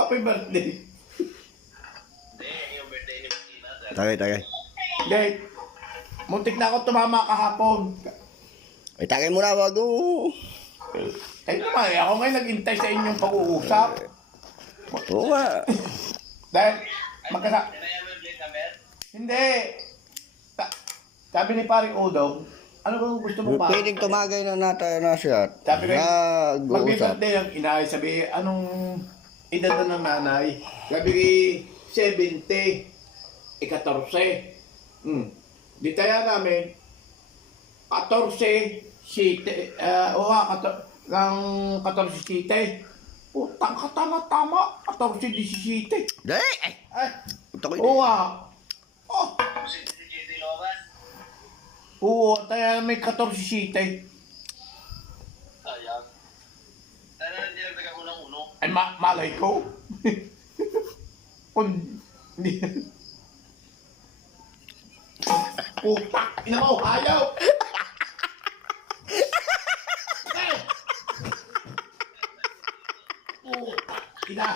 happy birthday. Hindi, yung birthday ni Martina. Tagay. Hindi. Muntik na ako tumama kahapon. Ay, tagay mo na, wag Ay naman, ako ngayon nag-intay sa inyong pag-uusap. Oo nga. Dahil, magkasa... Kaya mo yung plate number? Hindi. Sabi ni paring Udong, ano bang gusto mo pa? Pwedeng tumagay na natin na siya. Sabi ko, Nag-uusap. mag-birthday ng inay. Sabi, anong edad na ng nanay? Sabi, 70. 14. Di kaya namin, 14, site, ng 14 site. Putang ka, tama. 14, 17. Dahil! Ay, Punta ko oo nga. Oh, Si JD Loman. oo, kaya may 14 site. Sayang. Sana hindi lang nagkakunang-uno. Ay, malay ko. Kung, hindi. Putak, ina mo, ayaw. Putak, ina.